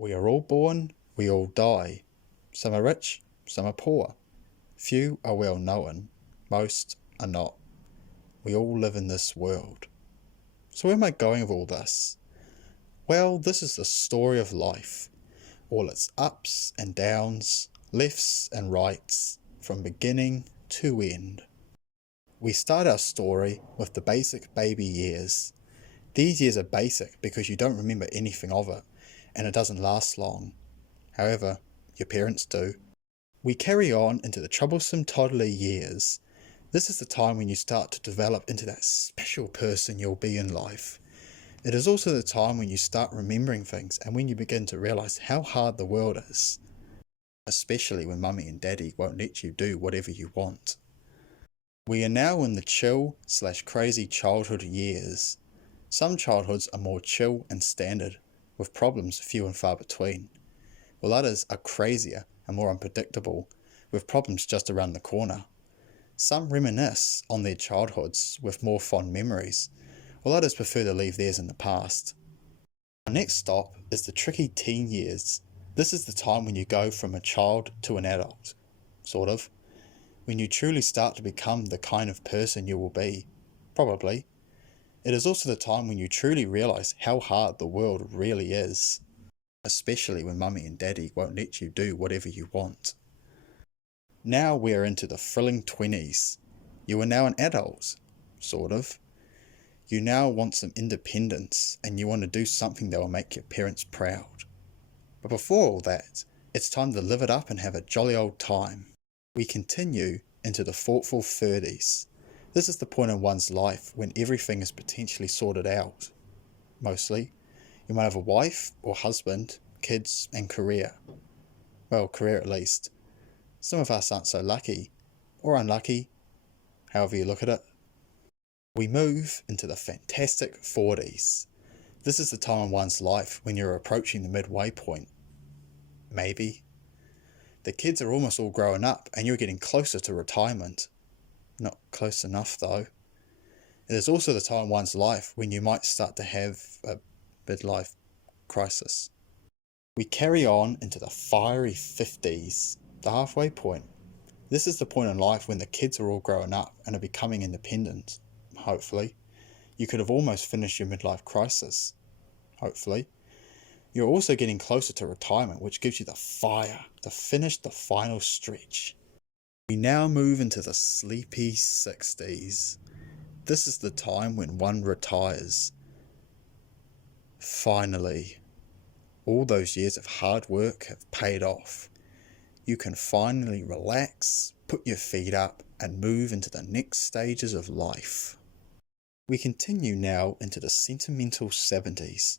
We are all born, we all die. Some are rich, some are poor. Few are well known, most are not. We all live in this world. So where am I going with all this? Well, this is the story of life. All its ups and downs, lefts and rights, from beginning to end. We start our story with the basic baby years. These years are basic because you don't remember anything of it, and it doesn't last long. However, your parents do. We carry on into the troublesome toddler years. This is the time when you start to develop into that special person you'll be in life. It is also the time when you start remembering things and when you begin to realise how hard the world is. Especially when mummy and daddy won't let you do whatever you want. We are now in the chill/crazy childhood years. Some childhoods are more chill and standard, with problems few and far between, while others are crazier and more unpredictable, with problems just around the corner. Some reminisce on their childhoods with more fond memories, while others prefer to leave theirs in the past. Our next stop is the tricky teen years. This is the time when you go from a child to an adult, sort of. When you truly start to become the kind of person you will be, probably. It is also the time when you truly realise how hard the world really is, especially when mummy and daddy won't let you do whatever you want. Now we are into the thrilling 20s. You are now an adult, sort of. You now want some independence and you want to do something that will make your parents proud. But before all that, it's time to live it up and have a jolly old time. We continue into the thoughtful 30s. This is the point in one's life when everything is potentially sorted out. Mostly. You might have a wife or husband, kids and career. Well, career at least. Some of us aren't so lucky, or unlucky, however you look at it. We move into the fantastic 40s. This is the time in one's life when you're approaching the midway point. Maybe. The kids are almost all growing up and you're getting closer to retirement. Not close enough though. It is also the time in one's life when you might start to have a midlife crisis. We carry on into the fiery 50s, the halfway point. This is the point in life when the kids are all growing up and are becoming independent, hopefully. You could have almost finished your midlife crisis, hopefully. You're also getting closer to retirement, which gives you the fire to finish the final stretch. We now move into the sleepy 60s. This is the time when one retires. Finally, all those years of hard work have paid off. You can finally relax, put your feet up, and move into the next stages of life. We continue now into the sentimental 70s.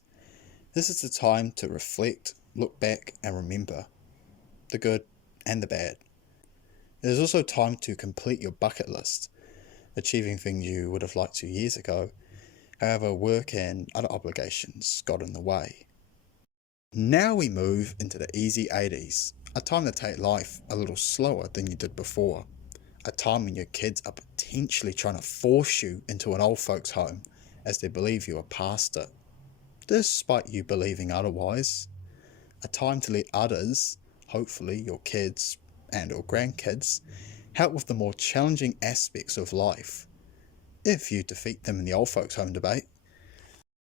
This is the time to reflect, look back, and remember the good and the bad. It is also time to complete your bucket list, achieving things you would have liked to years ago. However, work and other obligations got in the way. Now we move into the easy 80s, a time to take life a little slower than you did before. A time when your kids are potentially trying to force you into an old folks home as they believe you are past it, despite you believing otherwise. A time to let others, hopefully your kids and or grandkids, help with the more challenging aspects of life, if you defeat them in the old folks home debate.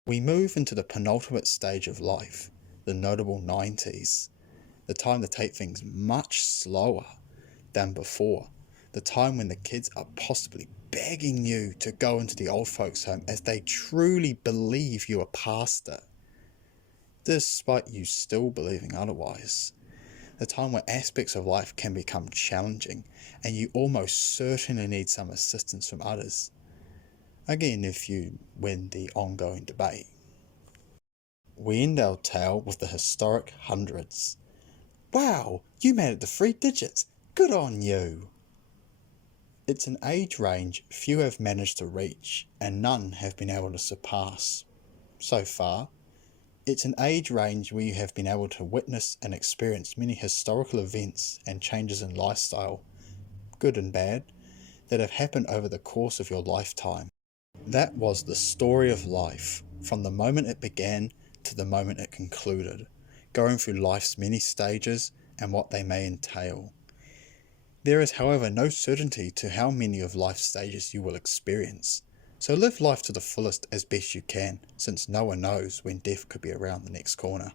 We move into the penultimate stage of life, the notable 90s, the time to take things much slower than before, the time when the kids are possibly begging you to go into the old folks home as they truly believe you are past it, despite you still believing otherwise. The time where aspects of life can become challenging and you almost certainly need some assistance from others. Again, if you win the ongoing debate. We end our tale with the historic hundreds. Wow, you made it to 3 digits. Good on you. It's an age range few have managed to reach and none have been able to surpass. So far, it's an age range where you have been able to witness and experience many historical events and changes in lifestyle, good and bad, that have happened over the course of your lifetime. That was the story of life, from the moment it began to the moment it concluded. going through life's many stages and what they may entail. There is, however, no certainty to how many of life's stages you will experience, so live life to the fullest as best you can, since no one knows when death could be around the next corner.